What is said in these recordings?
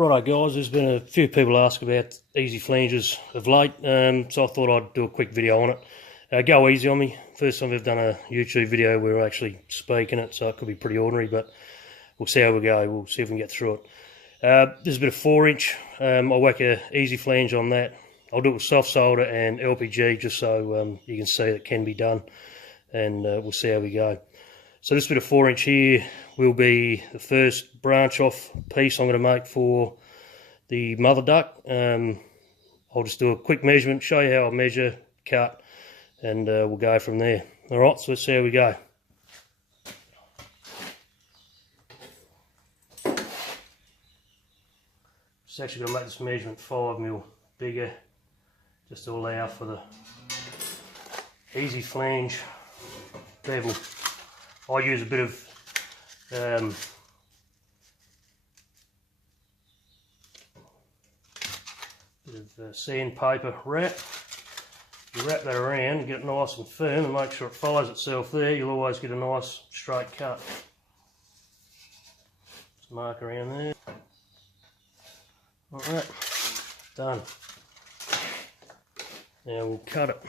Righto guys, there's been a few people ask about easy flanges of late, so I thought I'd do a quick video on it. Go easy on me. First time I've done a YouTube video where we're actually speaking it, so it could be pretty ordinary, but we'll see how we go. We'll see if we can get through it. There's a bit of 4-inch. I'll whack a easy flange on that. I'll do it with soft solder and LPG just so you can see it can be done, and we'll see how we go. So this bit of 4-inch here will be the first branch off piece I'm going to make for the mother duck. I'll just do a quick measurement, show you how I measure, cut, and we'll go from there. Alright, so let's see how we go. Just actually going to make this measurement 5mm bigger, just to allow for the easy flange bevel. I use a bit of sandpaper wrap. You wrap that around, get it nice and firm, and make sure it follows itself there. You'll always get a nice straight cut. Just mark around there. Alright, done. Now we'll cut it.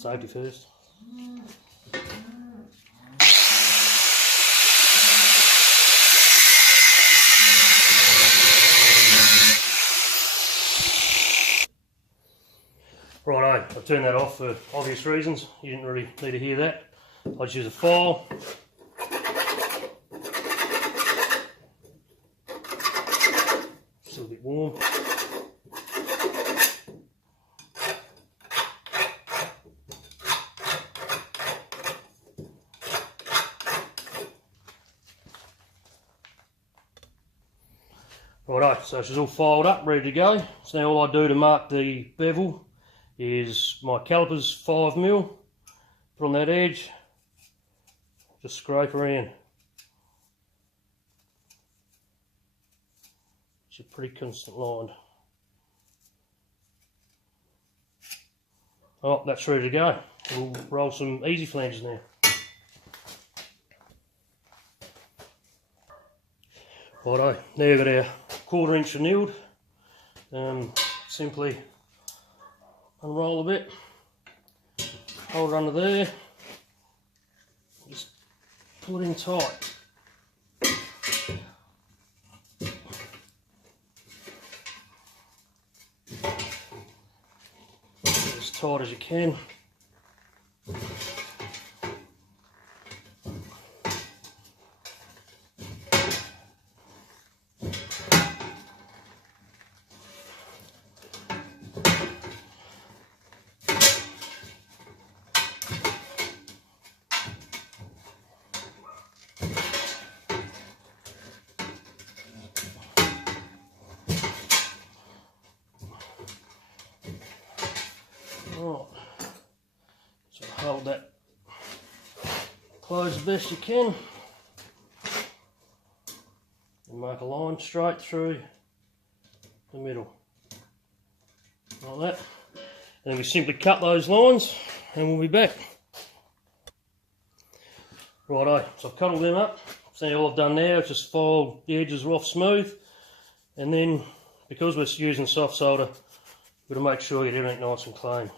Safety first. Righto, I've turned that off for obvious reasons. You didn't really need to hear that. I'll just use a file. Still a bit warm. Righto, so she's all filed up, ready to go. So now all I do to mark the bevel is my caliper's 5mm, put on that edge, just scrape around. It's a pretty constant line. Oh, that's ready to go. We'll roll some easy flanges now. Righto, now we've got our 1/4-inch annealed. Simply unroll a bit, hold it under there, just pull it in tight. As tight as you can. Right, so hold that close the best you can and make a line straight through the middle, like that. And then we simply cut those lines and we'll be back. Righto, so I've cut all them up. So all I've done now is just file the edges off smooth, and then because we're using soft solder, we've got to make sure you get everything nice and clean.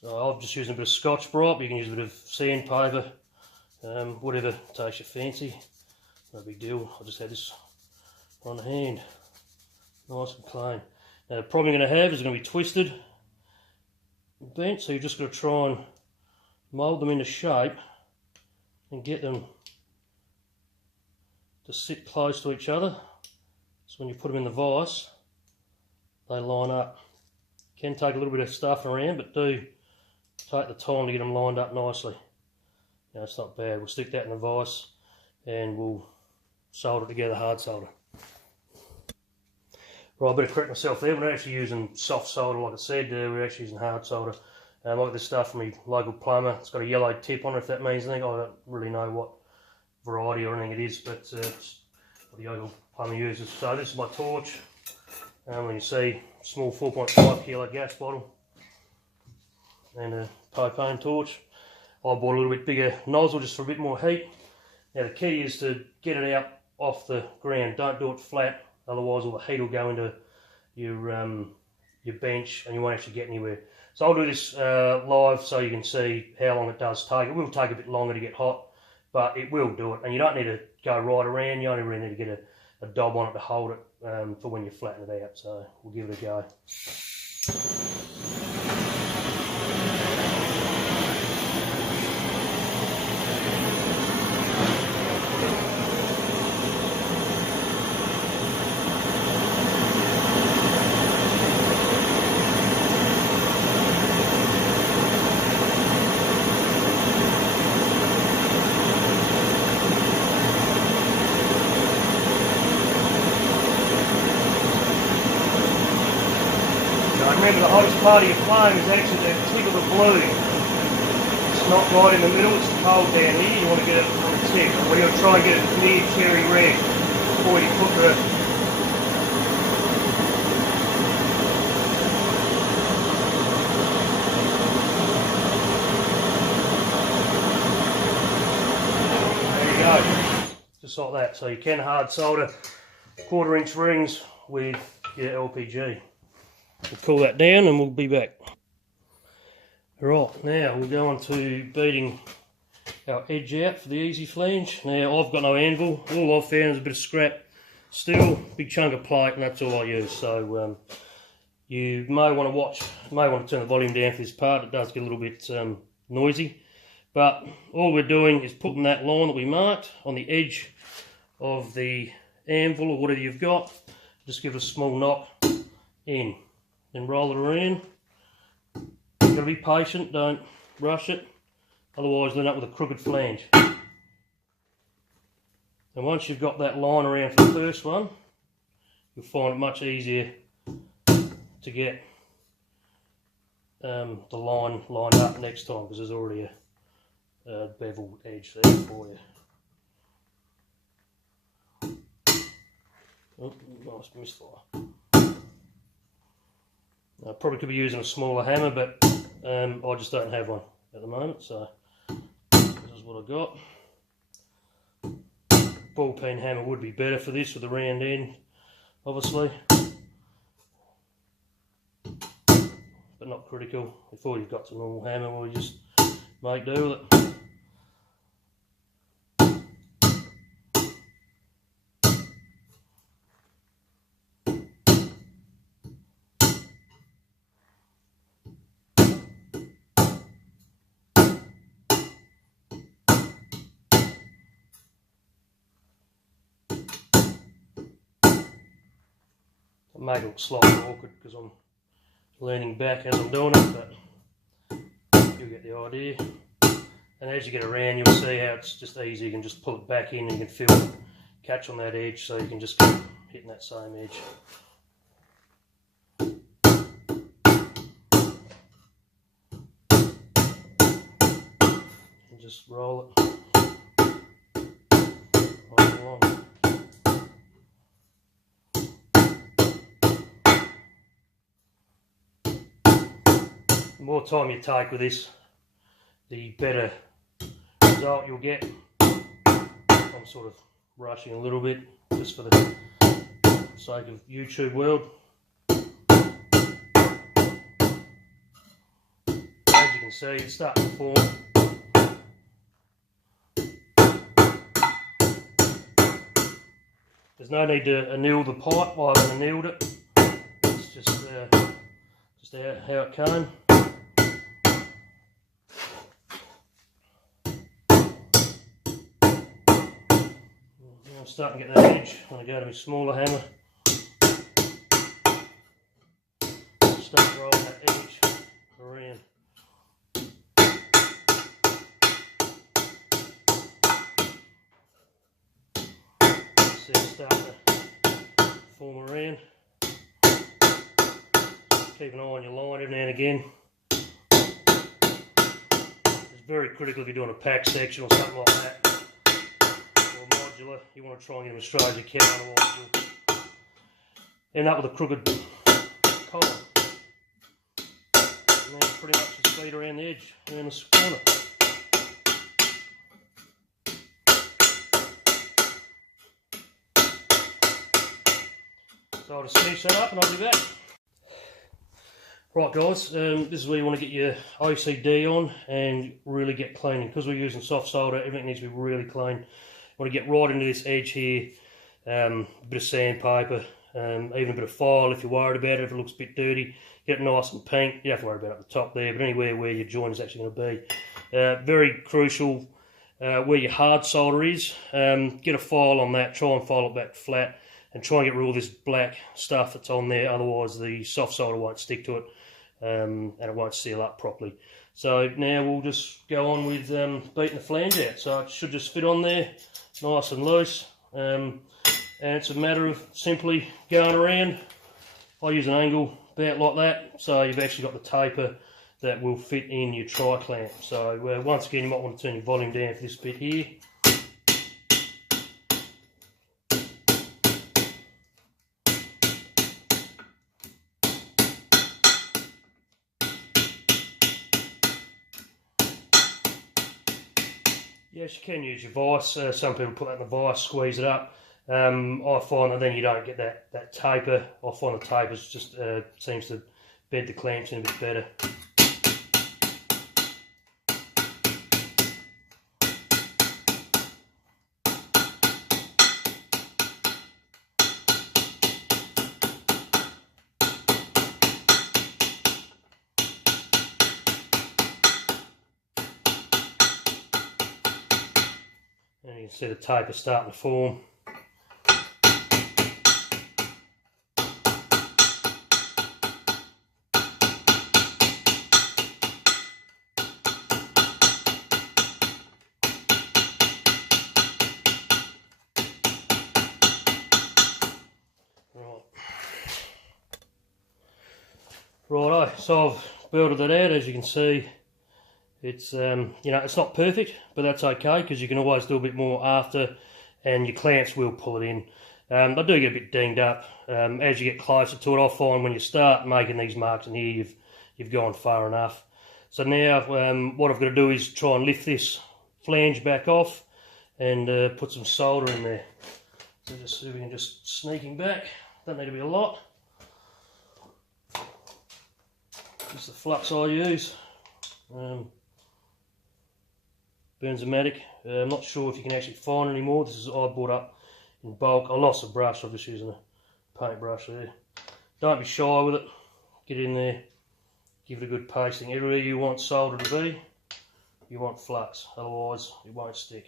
So I'm just using a bit of Scotch-Brite, but you can use a bit of sandpaper, whatever takes your fancy. No big deal. I just had this on hand, nice and clean. Now the problem you're going to have is going to be twisted and bent, so you've just got to try and mould them into shape and get them to sit close to each other. So when you put them in the vise, they line up. Can take a little bit of stuff around, but do take the time to get them lined up nicely. Now it's not bad. We'll stick that in the vise and we'll solder it together, hard solder. Right, I better correct myself there. We're not actually using soft solder like I said, we're actually using hard solder. I like this stuff from my local plumber. It's got a yellow tip on it, if that means anything. I don't really know what variety or anything it is, but it's what the local plumber uses. So this is my torch. You can see small 4.5 kilo gas bottle and a propane torch. I bought a little bit bigger nozzle just for a bit more heat. Now the key is to get it out off the ground. Don't do it flat, otherwise all the heat will go into your bench and you won't actually get anywhere. So I'll do this live so you can see how long it does take. It will take a bit longer to get hot, but it will do it. And you don't need to go right around, you only really need to get a dob on it to hold it for when you flatten it out. So we'll give it a go. Remember, the hottest part of your flame is actually the tip of the blue. It's not right in the middle, it's cold down here. You want to get it on the tip. We're going to try and get it near cherry red before you put the there you go. Just like that. So you can hard solder 1/4 inch rings with your LPG. We'll cool that down and we'll be back. Right, now we'll go on to beating our edge out for the easy flange. Now I've got no anvil, all I've found is a bit of scrap steel, big chunk of plate, and that's all I use. So you may want to turn the volume down for this part. It does get a little bit noisy, but all we're doing is putting that line that we marked on the edge of the anvil or whatever you've got. Just give it a small knock in. Then roll it around. You've got to be patient, don't rush it, otherwise you'll end up with a crooked flange. And once you've got that line around for the first one, you'll find it much easier to get the line lined up next time, because there's already a beveled edge there for you. Oh, nice misfire. I probably could be using a smaller hammer, but I just don't have one at the moment, so this is what I got. Ball peen hammer would be better for this with the round end, obviously, but not critical. If all you've got's a normal hammer, we'll just make do with it. It may look slightly awkward because I'm leaning back as I'm doing it, but you'll get the idea. And as you get around, you'll see how it's just easy. You can just pull it back in and you can feel it catch on that edge, so you can just keep hitting that same edge. And just roll it right along. The more time you take with this, the better result you'll get. I'm sort of rushing a little bit just for the sake of YouTube world. As you can see, it's starting to form. There's no need to anneal the pipe. I haven't annealed it. It's just how it came. I'm starting to get that edge. I'm going to go to my smaller hammer. Start rolling that edge around. See it starting to form around. Keep an eye on your line every now and again. It's very critical if you're doing a pack section or something like that. You want to try and get them as straight as you can, otherwise end up with a crooked column. And then pretty much just feed around the edge, around the corner. So I'll just finish that up and I'll be back. Right guys, this is where you want to get your OCD on and really get cleaning. Because we're using soft solder, everything needs to be really clean. You want to get right into this edge here, a bit of sandpaper, even a bit of file if you're worried about it, if it looks a bit dirty. Get it nice and pink. You don't have to worry about it at the top there, but anywhere where your joint is actually going to be. Very crucial where your hard solder is. Get a file on that, try and file it back flat, and try and get rid of all this black stuff that's on there, otherwise the soft solder won't stick to it. And it won't seal up properly. So now we'll just go on with beating the flange out. So it should just fit on there, nice and loose. And it's a matter of simply going around. I use an angle about like that, so you've actually got the taper that will fit in your tri-clamp. So once again, you might want to turn your volume down for this bit here. Yes, you can use your vise. Some people put that in the vise, squeeze it up. I find that then you don't get that taper. I find the taper just seems to bed the clamps in a bit better. And you can see the taper starting to form. Righto, so I've built it out. As you can see, it's you know, it's not perfect, but that's okay because you can always do a bit more after, and your clamps will pull it in. They do get a bit dinged up as you get closer to it. I find when you start making these marks in here, you've gone far enough. So now what I've got to do is try and lift this flange back off and put some solder in there. So just see if we can just sneaking back. Don't need to be a lot. Just the flux I use. Bernzomatic. I'm not sure if you can actually find anymore. This is I bought up in bulk. I lost the brush. I'm just using a paintbrush there. Don't be shy with it. Get in there. Give it a good pasting. Everywhere you want solder to be, you want flux. Otherwise, it won't stick.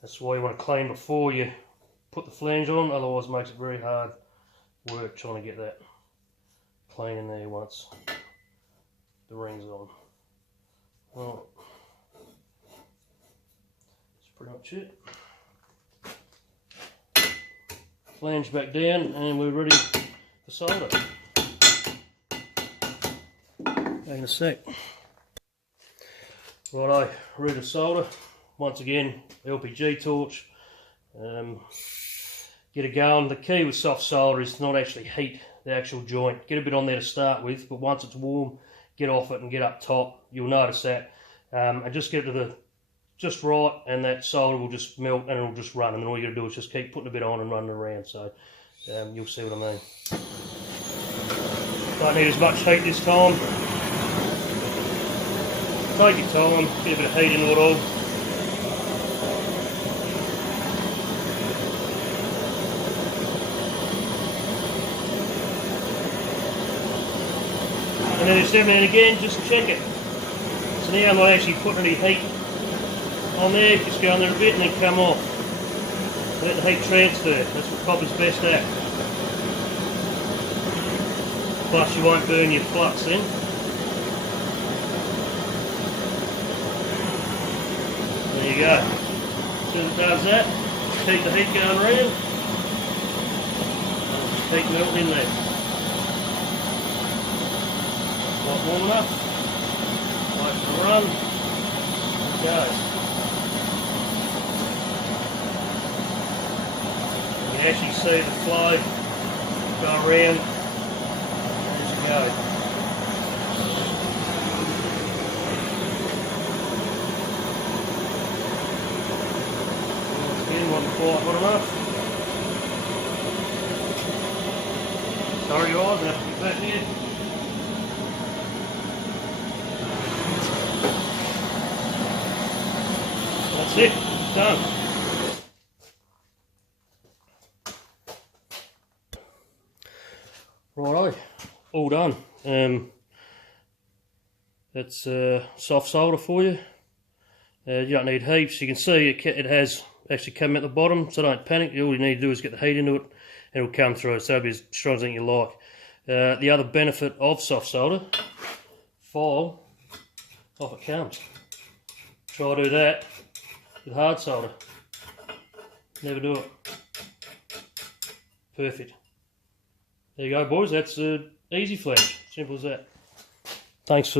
That's why you want to clean before you put the flange on, otherwise it makes it very hard work trying to get that clean in there once the ring's on. Right. That's pretty much it. Flange back down and we're ready for solder. Back in a sec. Righto, ready to solder. Once again, LPG torch, get it going. The key with soft solder is to not actually heat the actual joint. Get a bit on there to start with, but once it's warm, get off it and get up top. You'll notice that. And just get it to the just right, and that solder will just melt and it'll just run. And then all you got to do is just keep putting a bit on and running around. So you'll see what I mean. Don't need as much heat this time. Take your time, get a bit of heat into it all. And then just every now and again, just check it. So now I'm not actually putting any heat on there, just go on there a bit and then come off. Let the heat transfer, that's what copper's best at. Plus you won't burn your flux then. There you go. As soon as it does that, just keep the heat going around. And just keep melting in there. Not warm enough. Wait for the run. goes. You can actually see the flow go around as you go. Once again, wasn't quite hot enough. Sorry guys, I have to get back here. That's it, done. Righto, all done. That's soft solder for you. You don't need heaps. You can see it has actually come at the bottom, so don't panic. All you need to do is get the heat into it and it'll come through, so it'll be as strong as you like. The other benefit of soft solder, file off it comes. Try to do that with hard solder. Never do it. Perfect. There you go boys, that's easy flange. Simple as that. Thanks for